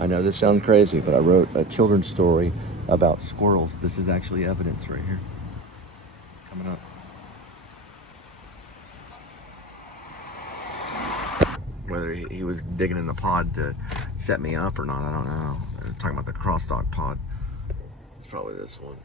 I know this sounds crazy, but I wrote a children's story about squirrels. This is actually evidence right here. Coming up. Whether he was digging in the pod to set me up or not, I don't know. They're talking about the crosstalk pod. It's probably this one.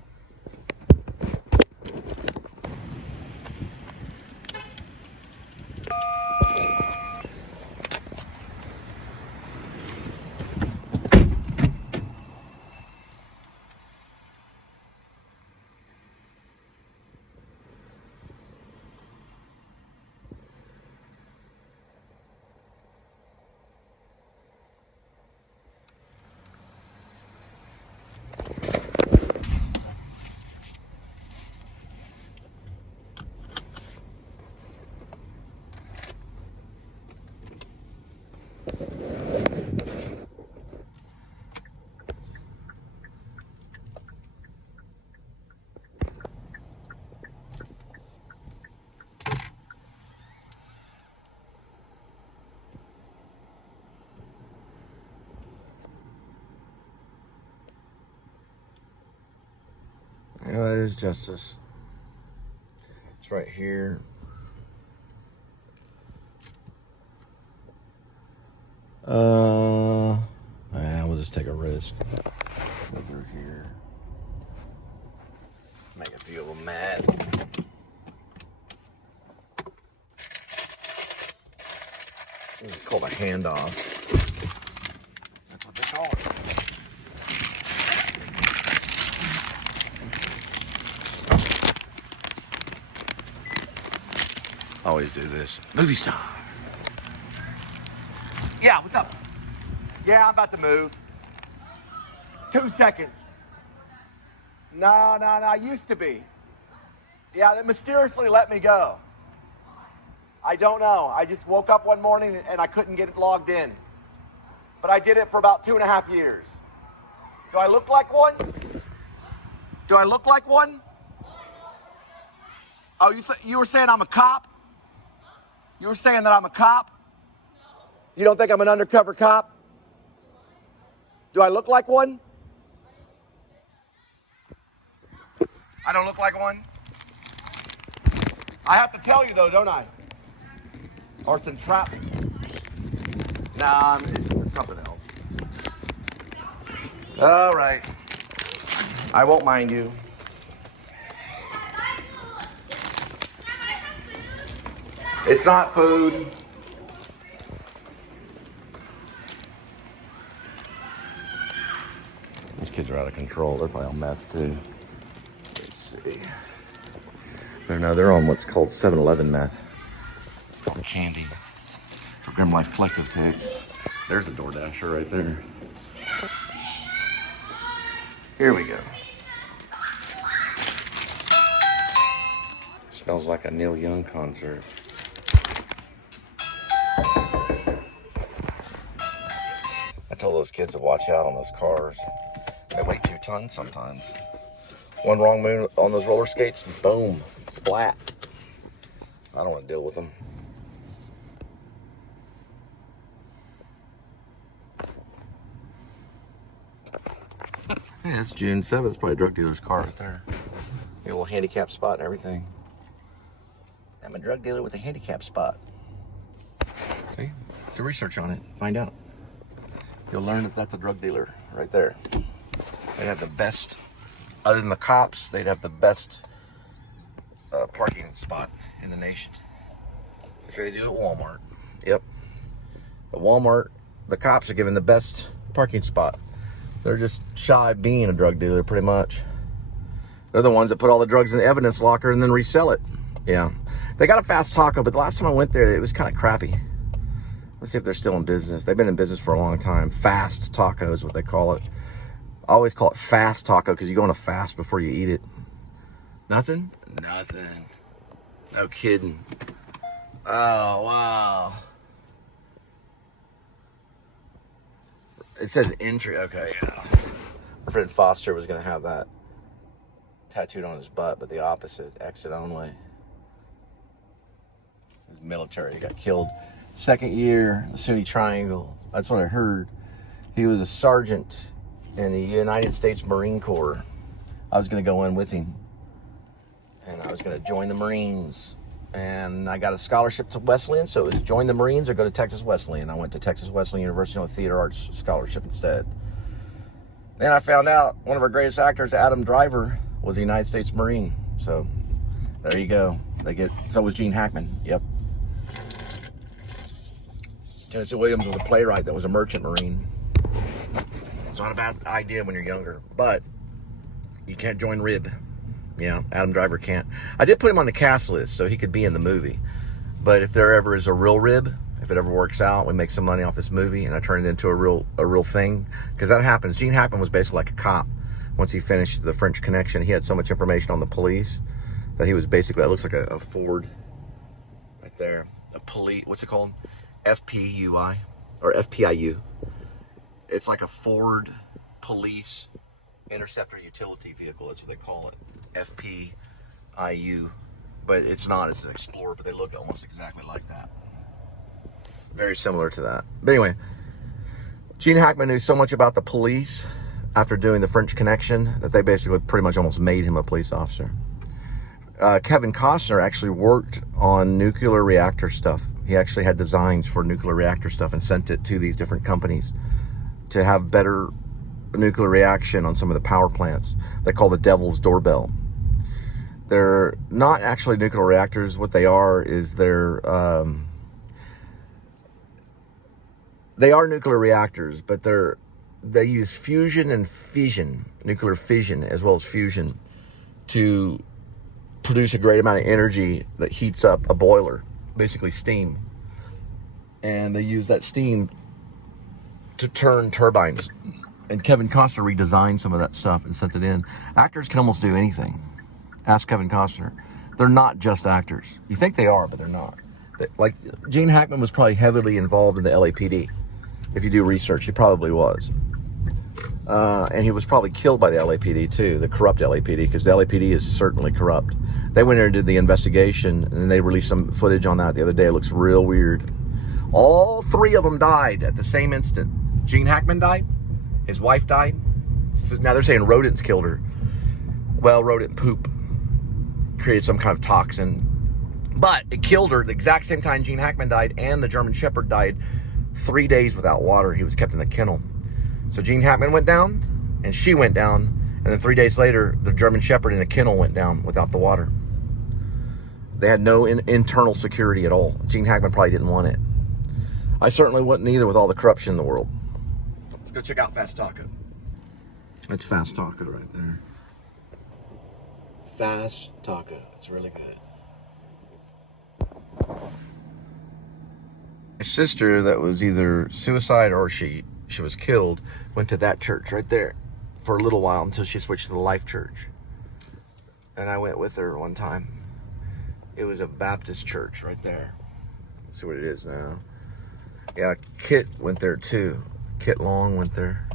Yeah, that is justice. It's right here. We'll just take a risk. Go through here. Make a few of them mad. It's called a handoff. That's what they call it. Always do this. Movie star. Yeah, what's up? Yeah, I'm about to move. 2 seconds. No, I used to be. Yeah, they mysteriously let me go. I don't know. I just woke up one morning and I couldn't get it logged in. But I did it for about 2.5 years. Do I look like one? Do I look like one? Oh, you were saying I'm a cop? You were saying that I'm a cop? You don't think I'm an undercover cop? Do I look like one? I don't look like one? I have to tell you though, don't I? Or it's entrapment. Nah, it's something else. All right. I won't mind you. It's not food. These kids are out of control. They're probably on meth too. Let's see. They're on what's called 7-Eleven meth. It's called candy. It's what Grim Life Collective takes. There's a DoorDasher right there. Here we go. Smells like a Neil Young concert. I told those kids to watch out on those cars. They weigh 2 tons sometimes. One wrong move on those roller skates, boom, splat. I don't want to deal with them. Yeah, it's June 7th. It's probably a drug dealer's car right there. A little handicap spot and everything. I'm a drug dealer with a handicap spot. Okay, do research on it. Find out. You'll learn that that's a drug dealer right there. They have the best, other than the cops, they'd have the best parking spot in the nation. So they do at Walmart. Yep. At Walmart, the cops are given the best parking spot. They're just shy of being a drug dealer, pretty much. They're the ones that put all the drugs in the evidence locker and then resell it. Yeah. They got a Fast Taco, but the last time I went there, it was kind of crappy. Let's see if they're still in business. They've been in business for a long time. Fast Taco is what they call it. I always call it Fast Taco because you go on a fast before you eat it. Nothing? Nothing. No kidding. Oh, wow. It says entry. Okay, yeah. My friend Foster was going to have that tattooed on his butt, but the opposite. Exit only. He was military. He got killed 2nd year, the Sunni Triangle. That's what I heard. He was a sergeant in the United States Marine Corps. I was going to go in with him, and I was going to join the Marines. And I got a scholarship to Wesleyan, so it was join the Marines or go to Texas Wesleyan. I went to Texas Wesleyan University on a theater arts scholarship instead. Then I found out one of our greatest actors, Adam Driver, was a United States Marine. So there you go. So was Gene Hackman. Yep. Tennessee Williams was a playwright that was a merchant Marine. It's not a bad idea when you're younger, but you can't join RIB. Yeah, Adam Driver can't. I did put him on the cast list so he could be in the movie. But if there ever is a real RIB, if it ever works out, we make some money off this movie and I turn it into a real thing, because that happens. Gene Hackman was basically like a cop. Once he finished The French Connection, he had so much information on the police that he was basically, it looks like a Ford right there. A police, what's it called? FPUI or FPIU. It's like a Ford police interceptor utility vehicle. That's what they call it. FPIU. But it's not. It's an Explorer, but they look almost exactly like that. Very similar to that. But anyway, Gene Hackman knew so much about the police after doing The French Connection that they basically pretty much almost made him a police officer. Kevin Costner actually worked on nuclear reactor stuff. He actually had designs for nuclear reactor stuff and sent it to these different companies to have better nuclear reaction on some of the power plants. They call the Devil's Doorbell. They're not actually nuclear reactors. What they are is they are nuclear reactors, but they use fusion and fission, nuclear fission as well as fusion, to produce a great amount of energy that heats up a boiler, basically steam. And they use that steam to turn turbines. And Kevin Costner redesigned some of that stuff and sent it in. Actors can almost do anything. Ask Kevin Costner. They're not just actors. You think they are, but they're not. Like, Gene Hackman was probably heavily involved in the LAPD. If you do research, he probably was. And he was probably killed by the LAPD too, the corrupt LAPD, because the LAPD is certainly corrupt. They went in and did the investigation, and they released some footage on that the other day. It looks real weird. All three of them died at the same instant. Gene Hackman died. His wife died. So now they're saying rodents killed her. Well, rodent poop created some kind of toxin. But it killed her the exact same time Gene Hackman died, and the German Shepherd died 3 days without water. He was kept in the kennel. So Gene Hackman went down, and she went down, and then 3 days later, the German Shepherd in a kennel went down without the water. They had no internal security at all. Gene Hackman probably didn't want it. I certainly wouldn't either with all the corruption in the world. Let's go check out Fast Taco. That's Fast Taco right there. Fast Taco. It's really good. My sister, that was either suicide or she was killed, went to that church right there for a little while until she switched to the Life Church. And I went with her one time. It was a Baptist church right there. Let's see what it is now. Yeah, Kit went there too. Kit Long went there.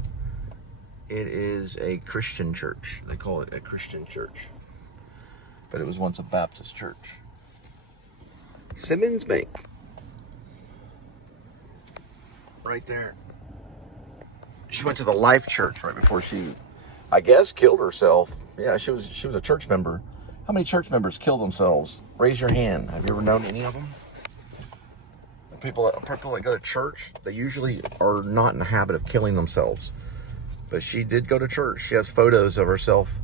It is a Christian church. They call it a Christian church. But it was once a Baptist church. Simmons Bank. Right there. She went to the Life Church right before she, I guess, killed herself. Yeah, she was a church member. How many church members kill themselves? Raise your hand. Have you ever known any of them? People that go to church, they usually are not in the habit of killing themselves. But she did go to church. She has photos of herself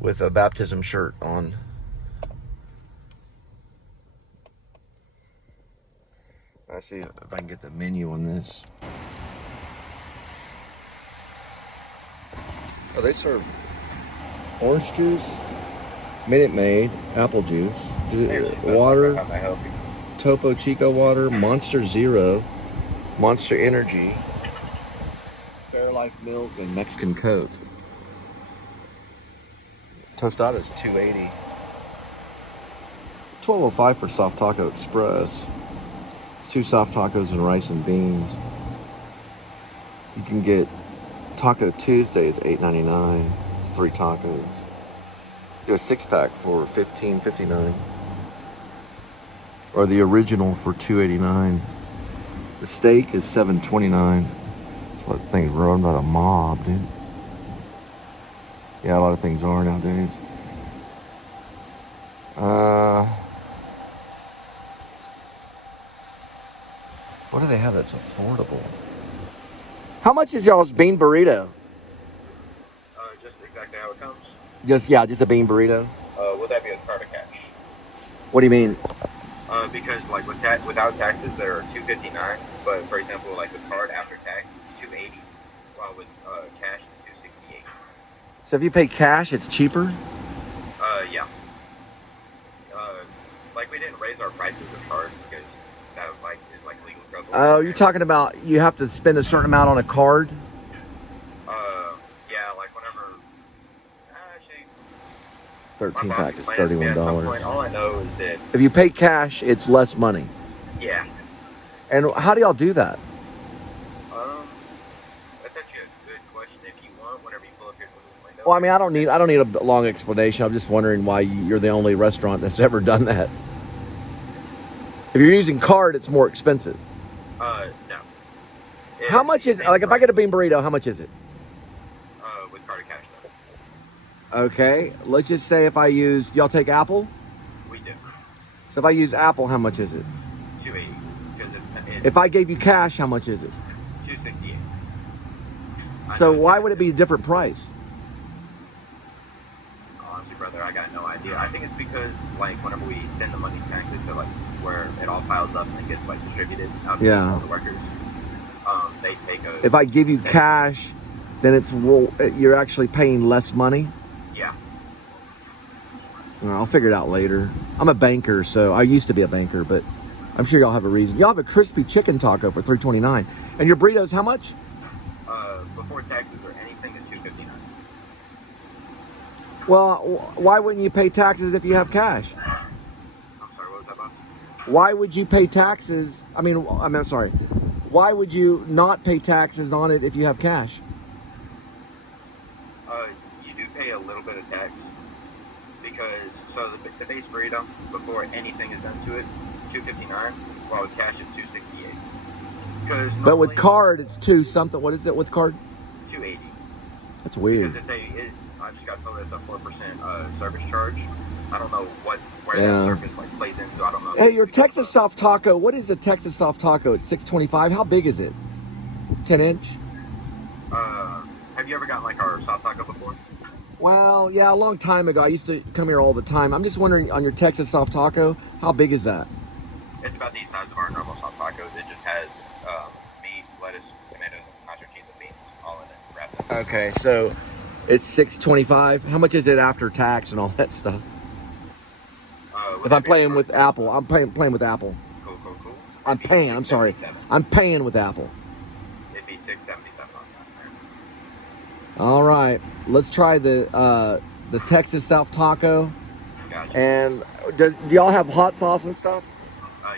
with a baptism shirt on. Let's see if I can get the menu on this. Oh, they serve orange juice, Minute Maid, apple juice, water, Topo Chico water, Monster Zero, Monster Energy, Fairlife milk, and Mexican Coke. Tostadas $2.80. $12.05 for Soft Taco Express. It's 2 soft tacos and rice and beans. You can get Taco Tuesdays $8.99. It's 3 tacos. Do a 6-pack for $15.59. Or the original for $2.89. The steak is $7.29. It's But things run by a mob, dude. Yeah, a lot of things are nowadays. What do they have that's affordable? How much is y'all's bean burrito? Just exactly how it comes. Just a bean burrito. Would that be a card or cash? What do you mean? Because like without taxes, they're $2.59. But for example, like with card after tax, it's $2.80. While with cash, it's $2.68. So if you pay cash, it's cheaper? Yeah. Like we didn't raise our prices with cards because that is like legal trouble. Oh, you're talking about you have to spend a certain amount on a card? Yeah, like whenever. Actually. 13 pack is $31. All I know is that If you pay cash, it's less money. yeah. And how do y'all do that? That's actually a good question. If you want, whenever you pull up your window. Well, I mean, I don't need a long explanation. I'm just wondering why you're the only restaurant that's ever done that. If you're using card, it's more expensive. No. How much is, like, if I get a bean burrito, how much is it? With card or cash, though. Okay, let's just say if I use, y'all take Apple? We do. So if I use Apple, how much is it? $2.80. Because it's If I gave you cash, how much is it? $2.68. So why would it be a different price? Honestly, brother, I got no idea. I think it's because, like, whenever we send the money taxes to, like, where it all piles up and it gets, like, distributed out to all the workers, they take a... If I give you cash, then you're actually paying less money? Yeah. I'll figure it out later. I'm a banker, so I used to be a banker, but I'm sure y'all have a reason. Y'all have a crispy chicken taco for $3.29. And your burritos, how much? Before taxes or anything is $2.59. Well, why wouldn't you pay taxes if you have cash? I'm sorry, what was that about? Why would you pay taxes? I'm sorry. Why would you not pay taxes on it if you have cash? You do pay a little bit of tax because, so the base burrito, before anything is done to it, $2.59, while with cash it's $2.68. But with card, it's $2 something. What is it with card? $2.80. That's weird. Because I just got told it's a 4% service charge. I don't know where that service like plays into. I don't know. Hey, your Texas soft taco. What is a Texas soft taco? It's $6.25. How big is it? 10 inch. Have you ever gotten like our soft taco before? Well, yeah, a long time ago. I used to come here all the time. I'm just wondering, on your Texas soft taco, how big is that? It's about the size of our normal soft tacos. It just has meat, lettuce, tomatoes, nacho cheese, and beans all in it wrapped up. Okay, so it's $6.25. How much is it after tax and all that stuff? If I'm playing with Apple, I'm playing with Apple. Cool. I'm paying with Apple. It'd be $6.77 on that. All right, let's try the Texas soft taco. Gotcha. And do y'all have hot sauce and stuff?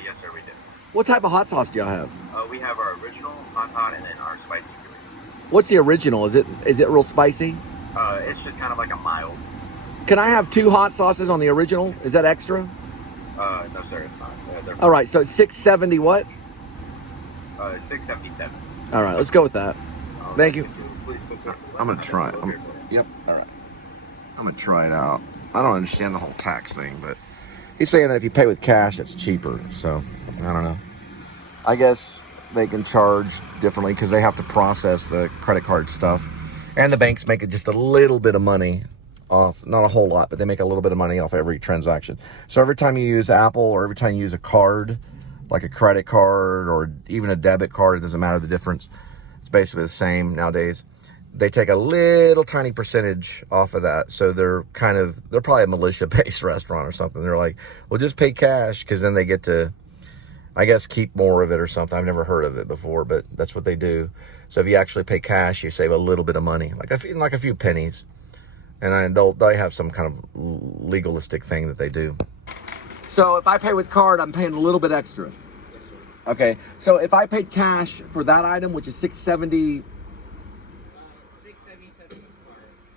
Yes, sir, we do. What type of hot sauce do y'all have? We have our original, hot, and then our spicy curry. What's the original? Is it real spicy? It's just kind of like a mild. Can I have 2 hot sauces on the original? Is that extra? No, sir, it's not. All right, so it's $6.70 what? $6.77. All right, let's go with that. Thank you. Please put I'm gonna try it. Yep. All right. I'm gonna try it out. I don't understand the whole tax thing, but he's saying that if you pay with cash, it's cheaper. So I don't know. I guess they can charge differently because they have to process the credit card stuff, and the banks make it just a little bit of money off. Not a whole lot, but they make a little bit of money off every transaction. So every time you use Apple or every time you use a card, like a credit card or even a debit card, it doesn't matter the difference. It's basically the same nowadays. They take a little tiny percentage off of that. So they're probably a militia-based restaurant or something. They're like, well, just pay cash because then they get to, I guess, keep more of it or something. I've never heard of it before, but that's what they do. So if you actually pay cash, you save a little bit of money, like a few pennies. And they have some kind of legalistic thing that they do. So if I pay with card, I'm paying a little bit extra. Yes, sir. Okay. So if I paid cash for that item, which is $6.70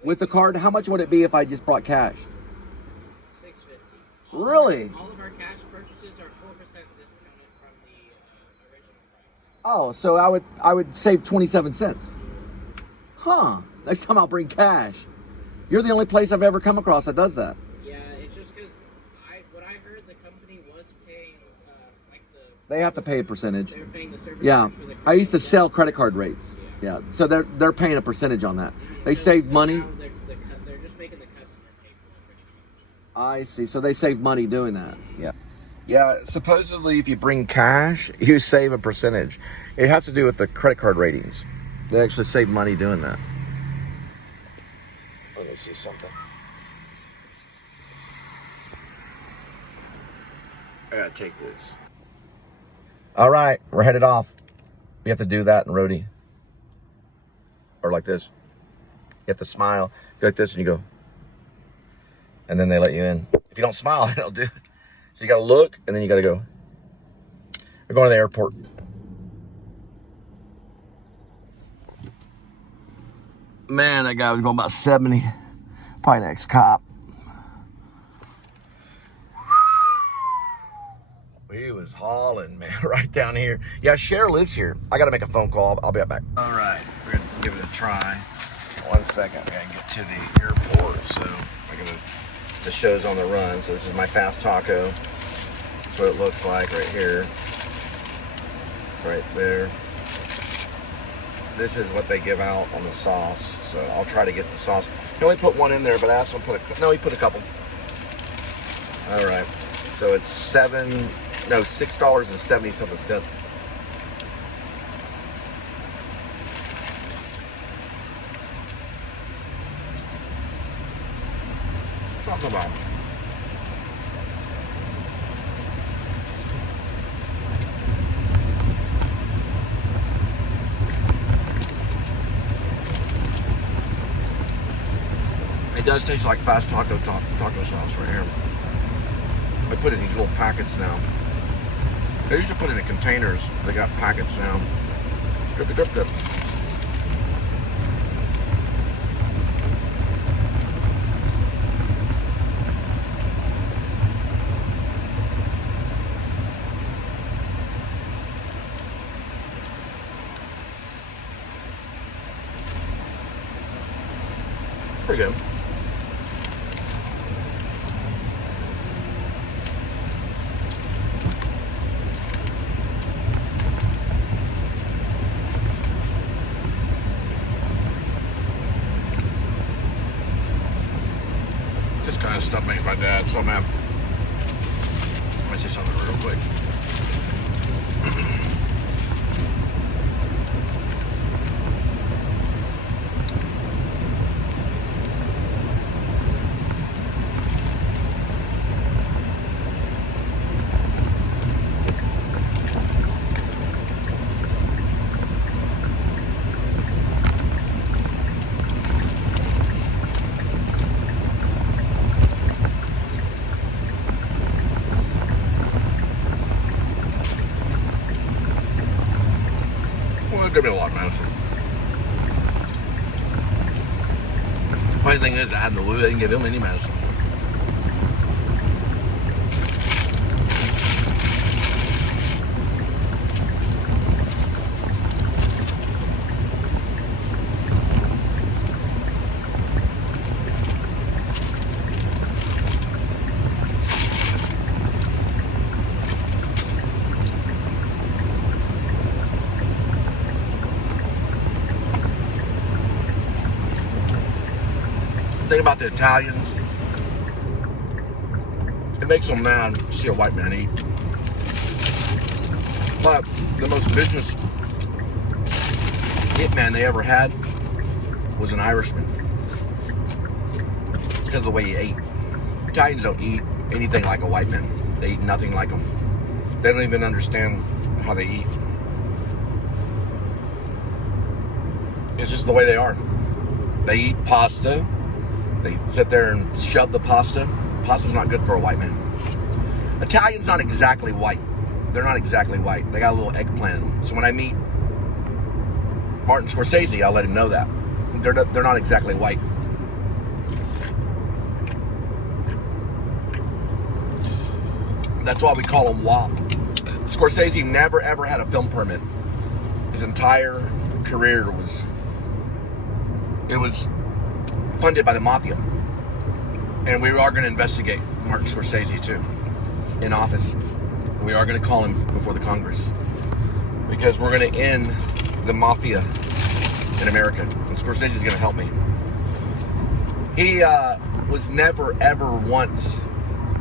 with the card, how much would it be if I just brought cash? $6.50. Really? All of our cash purchases are 4% discounted from the original Oh, so I would save 27 cents. Huh. Next time I'll bring cash. You're the only place I've ever come across that does that. Yeah, it's just because what I heard, the company was paying like the. They have to pay a percentage. They're paying the service Yeah, charge for the I used to sell credit card rates. Yeah. Yeah, so they're paying a percentage on that. They So save money. now they're just making the customer pay for it pretty much. I see. So they save money doing that. Yeah. Yeah, supposedly if you bring cash, you save a percentage. It has to do with the credit card ratings. They actually save money doing that. Let me see something. I gotta take this. All right, we're headed off. You have to do that in Roadie. Or like this. You have to smile. Go like this and you go. And then they let you in. If you don't smile, they don't do it. So you gotta look and then you gotta go. We're going to the airport. Man, that guy was going about 70. Probably an ex-cop. He was hauling, man, right down here. Yeah, Cher lives here. I gotta make a phone call. I'll be right back. All right, we're gonna give it a try. 1 second, I gotta get to the airport. So the show's on the run. So this is my fast taco. That's what it looks like right here. It's right there. This is what they give out on the sauce. So I'll try to get the sauce. He only put one in there, but I asked him to put no, he put a couple. All right. So it's $6.70-something. Talk about it. It does taste like fast taco sauce right here. They put it in these little packets now. They used to put it in containers. They got packets now. Drip, drip, drip. Pretty good. This kind of stuff makes my dad so mad. Let me say something real quick. Give me a lot of medicine. Funny thing is, I had the Lou, they didn't give him any medicine. Thing about the Italians, it makes them mad to see a white man eat. But the most vicious hitman they ever had was an Irishman. It's because of the way he ate. Italians don't eat anything like a white man. They eat nothing like them. They don't even understand how they eat. It's just the way they are. They eat pasta. They sit there and shove the pasta. Pasta's not good for a white man. Italian's not exactly white. They're not exactly white. They got a little eggplant in them. So when I meet Martin Scorsese, I'll let him know that. They're not exactly white. That's why we call them WAP. Scorsese never ever had a film permit. His entire career was funded by the mafia. And we are going to investigate Martin Scorsese too, in office. We are going to call him before the Congress, because we're going to end the mafia in America. And Scorsese is going to help me. He was never, ever once,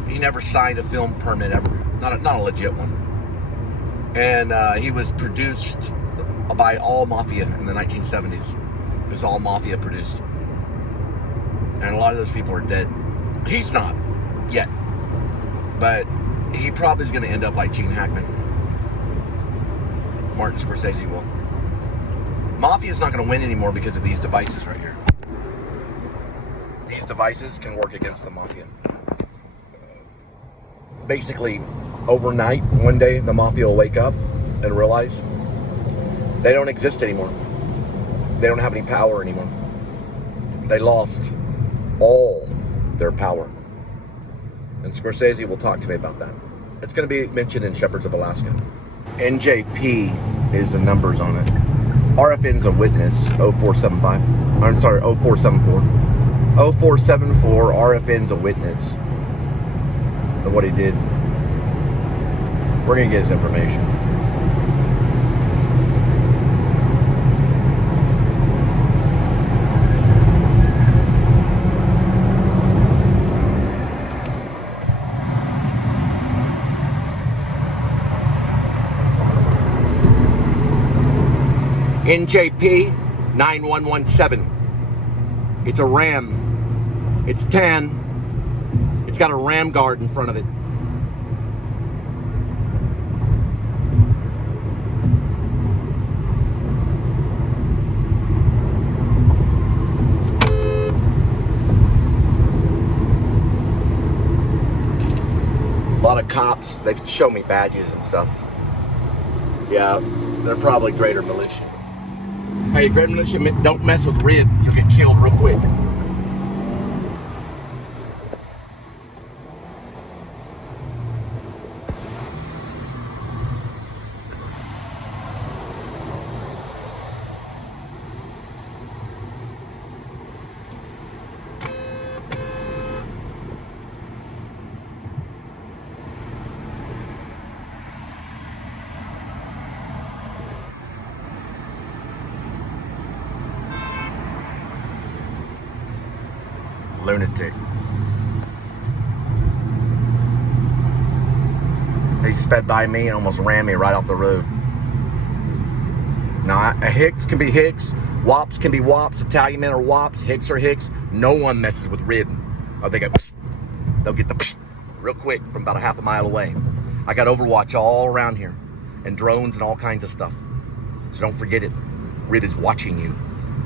he never signed a film permit ever. Not a legit one. And he was produced by all mafia in the 1970s. It was all mafia produced. And a lot of those people are dead. He's not yet. But he probably is going to end up like Gene Hackman. Martin Scorsese will. Mafia is not going to win anymore because of these devices right here. These devices can work against the mafia. Basically, overnight, one day, the mafia will wake up and realize they don't exist anymore. They don't have any power anymore. They lost all their power. And Scorsese will talk to me about that. It's going to be mentioned in Shepherds of Alaska. NJP is the numbers on it. RFN's a witness, 0475. I'm sorry, 0474. 0474, RFN's a witness of what he did. We're going to get his information. NJP 9117. It's a Ram. It's tan. It's got a Ram guard in front of it. A lot of cops, they've shown me badges and stuff. Yeah, they're probably greater militia. Hey, greater militia, don't mess with Red. You'll get killed real quick. Lunatic. He sped by me and almost ran me right off the road. Now, a Hicks can be Hicks, Wops can be Wops, Italian men are Wops, Hicks are Hicks. No one messes with Rid. Oh, they'll get the real quick from about a half a mile away. I got Overwatch all around here and drones and all kinds of stuff. So don't forget it. Rid is watching you.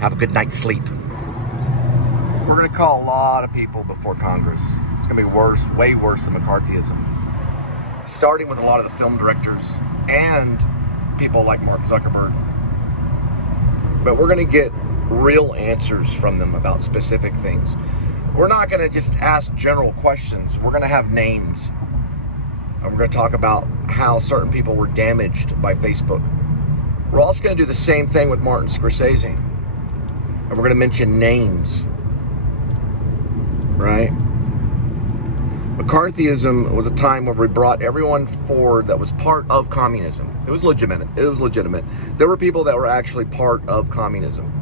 Have a good night's sleep. We're going to call a lot of people before Congress. It's going to be worse, way worse than McCarthyism. Starting with a lot of the film directors and people like Mark Zuckerberg. But we're going to get real answers from them about specific things. We're not going to just ask general questions. We're going to have names. And we're going to talk about how certain people were damaged by Facebook. We're also going to do the same thing with Martin Scorsese. And we're going to mention names. Right? McCarthyism was a time where we brought everyone forward that was part of communism. It was legitimate. There were people that were actually part of communism.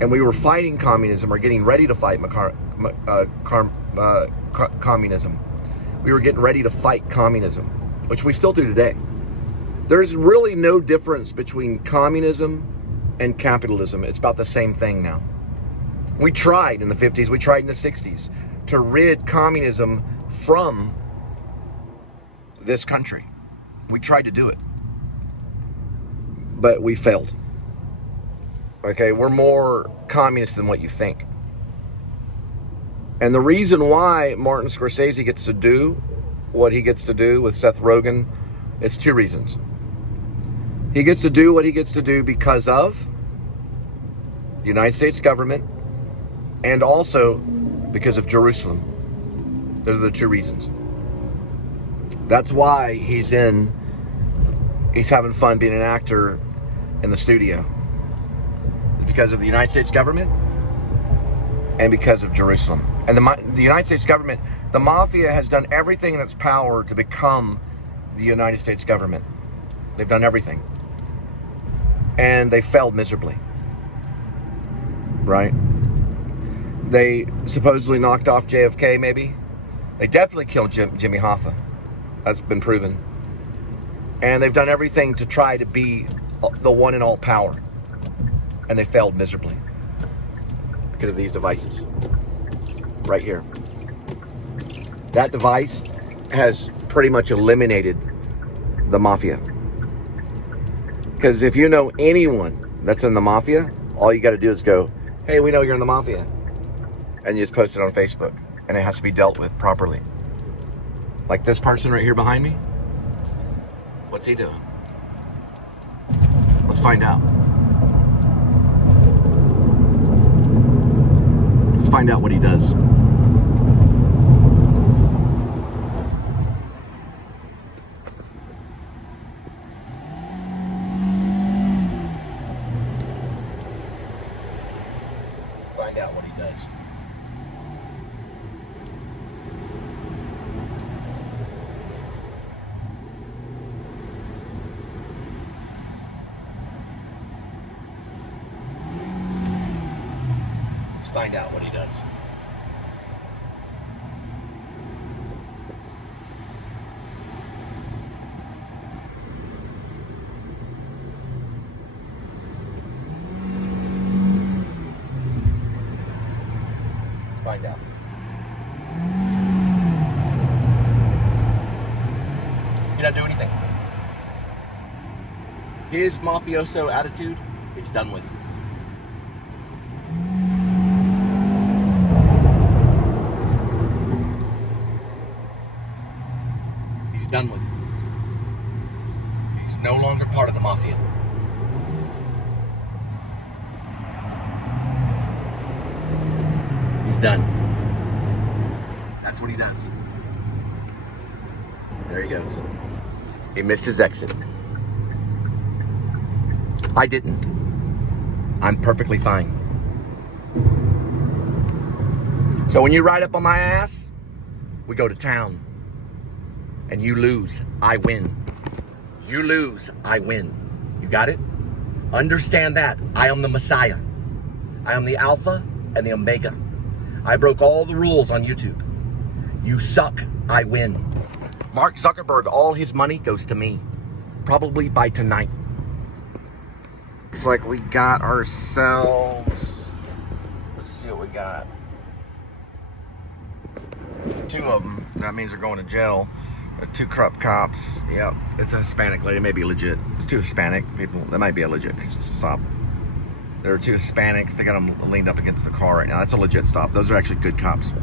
And we were fighting communism, or getting ready to fight communism. We were getting ready to fight communism, which we still do today. There's really no difference between communism and capitalism. It's about the same thing now. We tried in the 50s, we tried in the 60s to rid communism from this country. We tried to do it, but we failed. Okay, we're more communist than what you think. And the reason why Martin Scorsese gets to do what he gets to do with Seth Rogen is two reasons. He gets to do what he gets to do because of the United States government, and also because of Jerusalem. Those are the two reasons. That's why he's having fun being an actor in the studio. It's because of the United States government and because of Jerusalem. And the United States government, the mafia has done everything in its power to become the United States government. They've done everything. And they failed miserably. Right? They supposedly knocked off JFK, maybe. They definitely killed Jimmy Hoffa. That's been proven. And they've done everything to try to be the one in all power. And they failed miserably. Because of these devices. Right here. That device has pretty much eliminated the mafia. Because if you know anyone that's in the mafia, all you got to do is go, hey, we know you're in the mafia. And you just post it on Facebook. And it has to be dealt with properly. Like this person right here behind me. What's he doing? Let's find out. Let's find out what he does. Let's find out what he does. Find out what he does. Let's find out. He doesn't do anything. His mafioso attitude is done with. Done with. He's no longer part of the mafia. He's done. That's what he does. There he goes. He missed his exit. I didn't. I'm perfectly fine. So when you ride up on my ass, we go to town. And you lose, I win. You lose, I win. You got it? Understand that. I am the Messiah. I am the Alpha and the Omega. I broke all the rules on YouTube. You suck, I win. Mark Zuckerberg, all his money goes to me. Probably by tonight. Looks like we got ourselves... Let's see what we got. 2 of them. That means they're going to jail. 2 corrupt cops. Yep, it's a Hispanic lady. Maybe legit. It's 2 Hispanic people. That might be a legit stop. There are 2 Hispanics. They got them leaned up against the car right now. That's a legit stop. Those are actually good cops.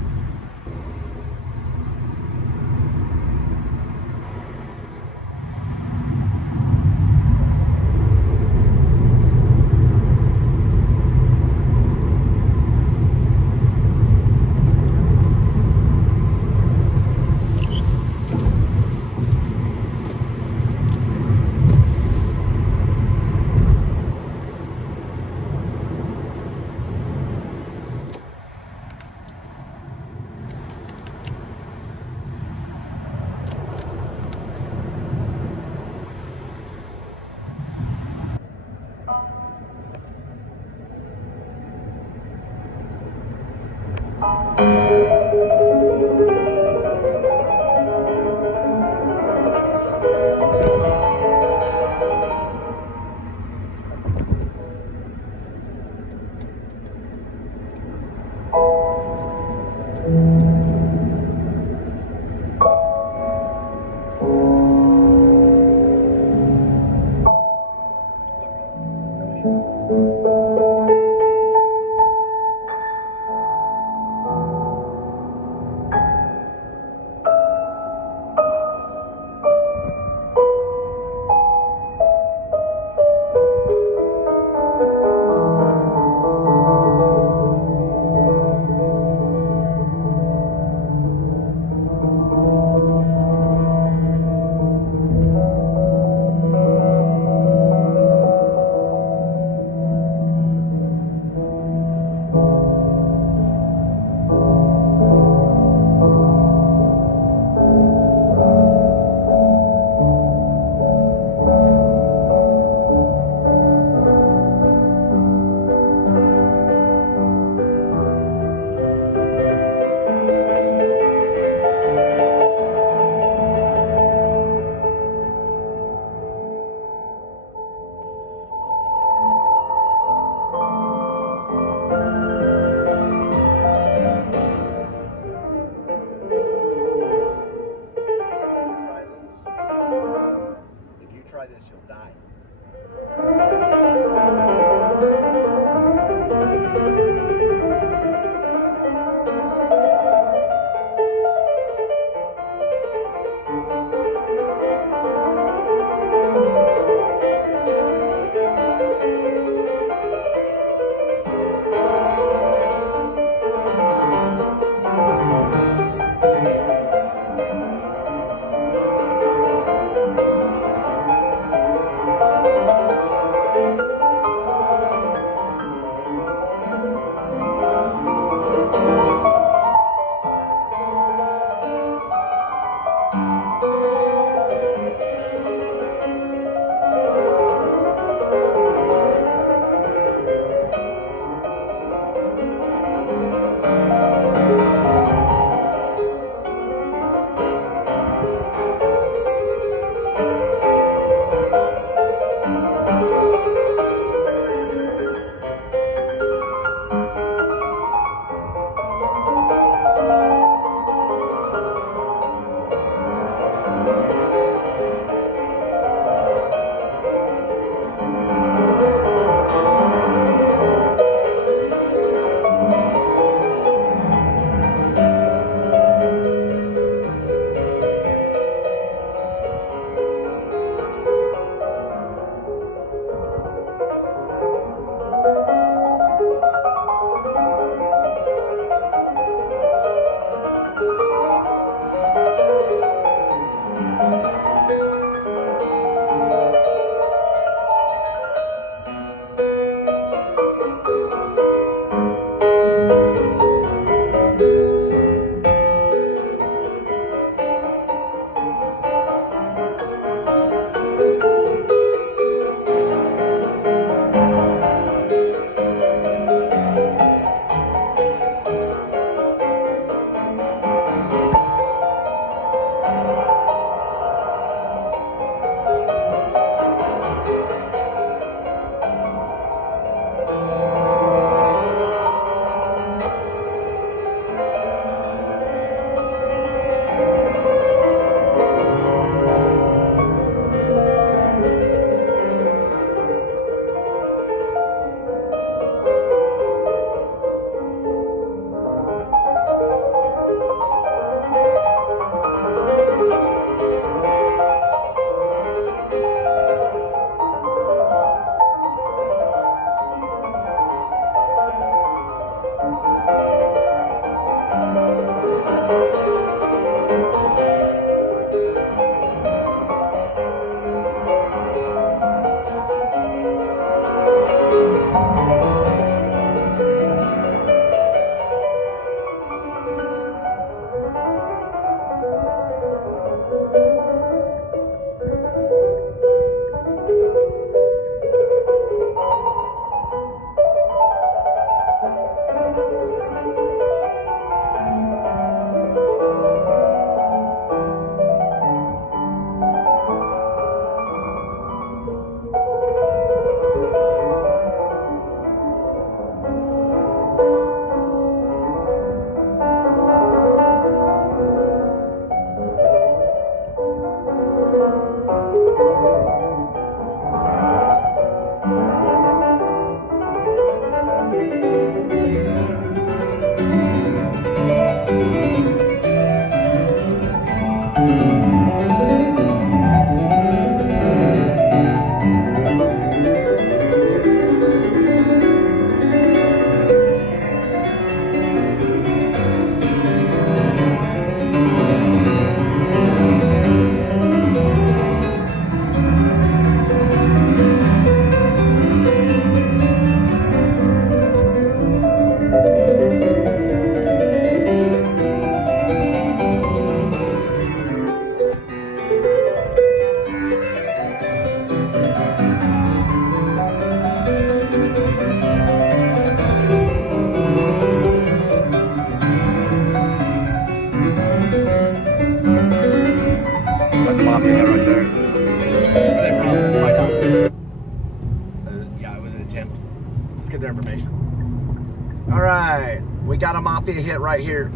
Got a Mafia hit right here.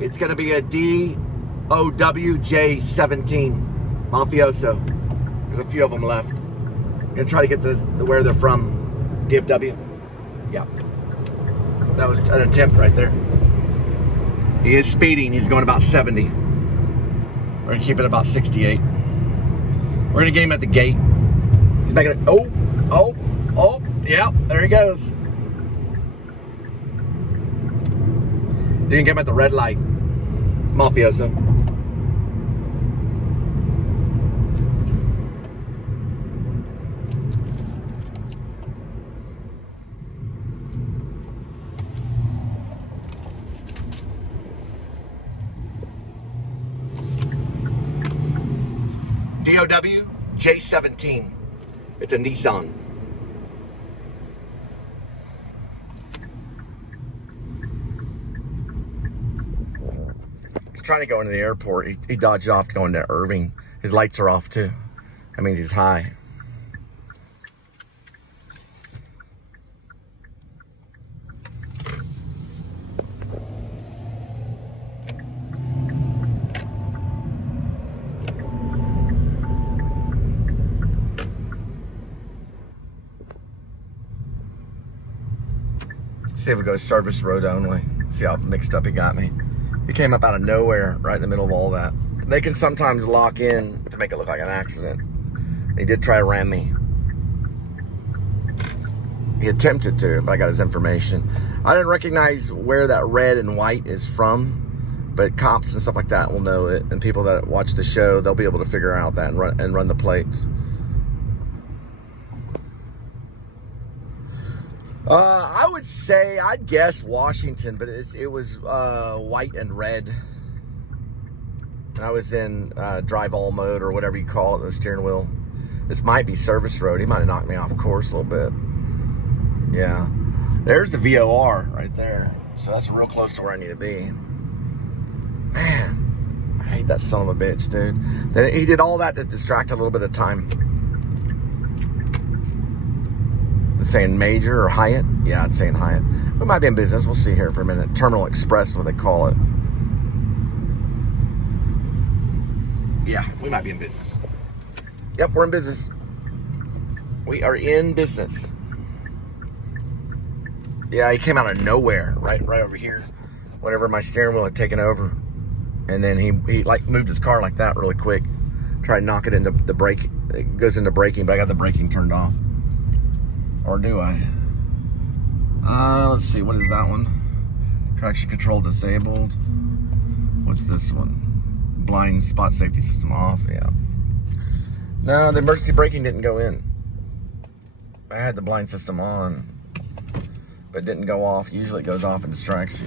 It's gonna be a DOWJ17 Mafioso. There's a few of them left. I'm gonna try to get where they're from. DFW. Yeah. That was an attempt right there. He is speeding. He's going about 70. We're gonna keep it about 68. We're gonna get him at the gate. He's making it. Oh, yeah, there he goes. You can get him at the red light. Mafioso. DOW J17. It's a Nissan. trying to go into the airport. He dodged off to go into Irving. His lights are off too. That means he's high. See if it goes service road only. See how mixed up he got me. He came up out of nowhere, right in the middle of all that. They can sometimes lock in to make it look like an accident. He did try to ram me. He attempted to, but I got his information. I didn't recognize where that red and white is from, but cops and stuff like that will know it, and people that watch the show, they'll be able to figure out that and run the plates. I would say, I'd guess Washington, but it was white and red. And I was in drive all mode or whatever you call it, the steering wheel. This might be service road. He might have knocked me off course a little bit. Yeah. There's the VOR right there. So that's real close to where I need to be. Man, I hate that son of a bitch, dude. Then he did all that to distract a little bit of time. It's saying Major or Hyatt? Yeah, it's saying Hyatt. We might be in business. We'll see here for a minute. Terminal Express is what they call it. Yeah, we might be in business. Yep, we're in business. We are in business. Yeah, he came out of nowhere, right over here. Whenever my steering wheel had taken over. And then he like moved his car like that really quick. Tried to knock it into the brake. It goes into braking, but I got the braking turned off. Or do I? Let's see, what is that one? Traction control disabled. What's this one? Blind spot safety system off, yeah. No, the emergency braking didn't go in. I had the blind system on, but it didn't go off. Usually it goes off and distracts you.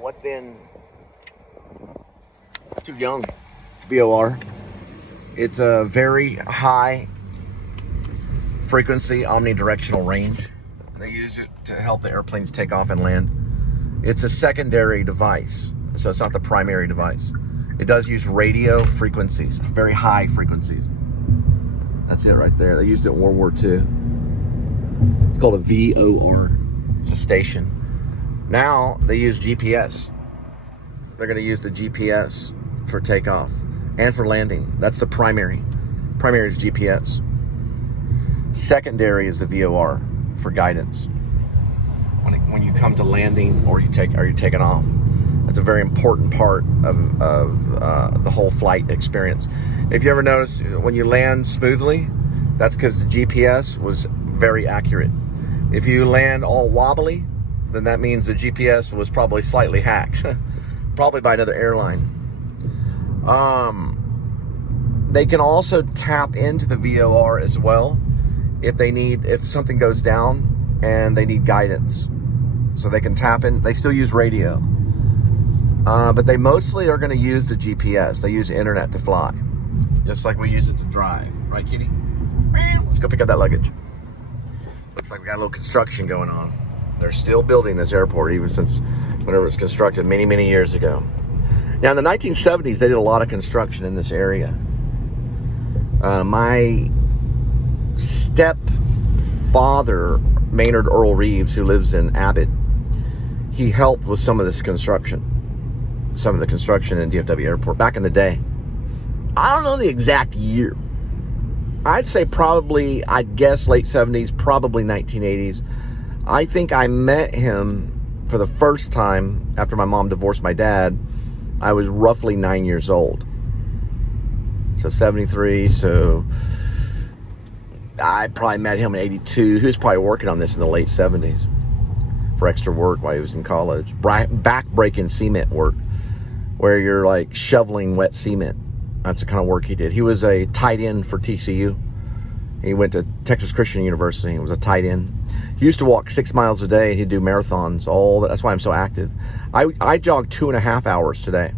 What then? Too young. It's VOR. It's a very high frequency omnidirectional range. They use it to help the airplanes take off and land. It's a secondary device, so it's not the primary device. It does use radio frequencies, very high frequencies. That's it right there. They used it in World War II. It's called a VOR. It's a station. Now they use GPS. They're going to use the GPS for takeoff and for landing. That's the primary. Primary is GPS. Secondary is the VOR for guidance. When you come to landing or you're taking off, that's a very important part of the whole flight experience. If you ever notice when you land smoothly, that's because the GPS was very accurate. If you land all wobbly, then that means the GPS was probably slightly hacked, probably by another airline. They can also tap into the VOR as well if something goes down and they need guidance. So they can tap in. They still use radio, but they mostly are going to use the GPS. They use the internet to fly, just like we use it to drive. Right, kitty? Let's go pick up that luggage. Looks like we got a little construction going on. They're still building this airport, even since whenever it was constructed many, many years ago. Now, in the 1970s, they did a lot of construction in this area. My stepfather, Maynard Earl Reeves, who lives in Abbott, he helped with some of this construction. Some of the construction in DFW Airport back in the day. I don't know the exact year. I'd say probably, I'd guess late 70s, probably 1980s. I think I met him for the first time after my mom divorced my dad. I was roughly 9 years old. So 73, so I probably met him in 82. He was probably working on this in the late 70s for extra work while he was in college. Back-breaking cement work, where you're like shoveling wet cement. That's the kind of work he did. He was a tight end for TCU. He went to Texas Christian University. He was a tight end. He used to walk 6 miles a day. He'd do marathons. That's why I'm so active. I jogged 2.5 hours today.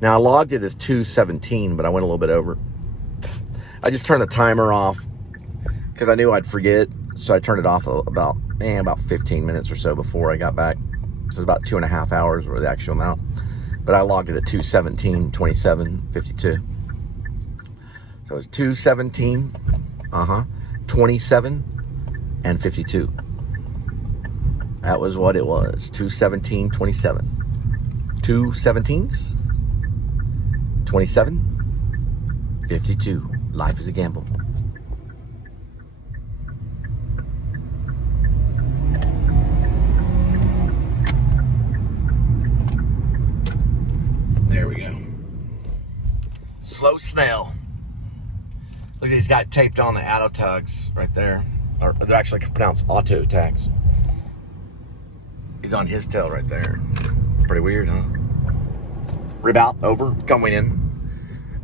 Now, I logged it as 2:17, but I went a little bit over. I just turned the timer off because I knew I'd forget. So I turned it off about and about 15 minutes or so before I got back. So it's about 2.5 hours were the actual amount. But I logged it at 2:17, 27, 52. So it's 2:17, 27, and 52. That was what it was. 2:17, 27. 2 17s, 27, 52. Life is a gamble. There we go. Slow snail. Look, he's got taped on the auto tags right there. Or they're actually pronounced auto tags. He's on his tail right there. Pretty weird, huh? Rib out, over, coming in.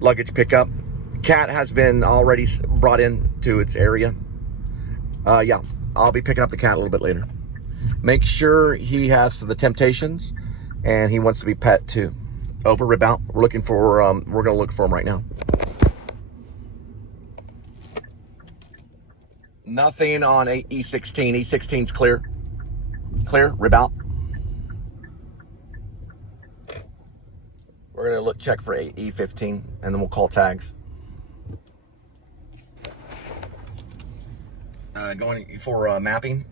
Luggage pickup. Cat has been already brought in to its area. Yeah, I'll be picking up the cat a little bit later. Make sure he has the temptations and he wants to be pet too. Over, rib out. We're looking for, we're gonna look for him right now. Nothing on E16. E16's clear. Clear, rib out. We're gonna check for E15 and then we'll call tags. Going for mapping.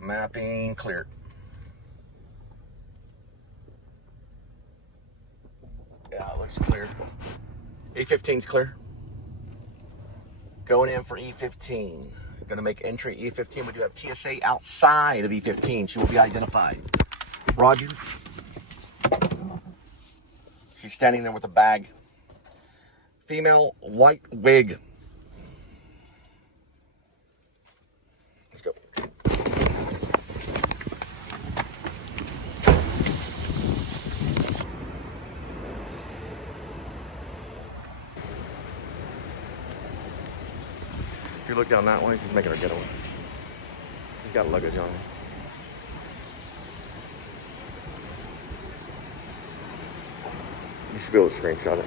Mapping clear. Yeah, it looks clear. E15's clear. Going in for E15. Gonna make entry E15. We do have TSA outside of E15. She will be identified. Roger. She's standing there with a bag. Female, white wig. Let's go. If you look down that way, she's making her getaway. She's got luggage on her. You should be able to screenshot it.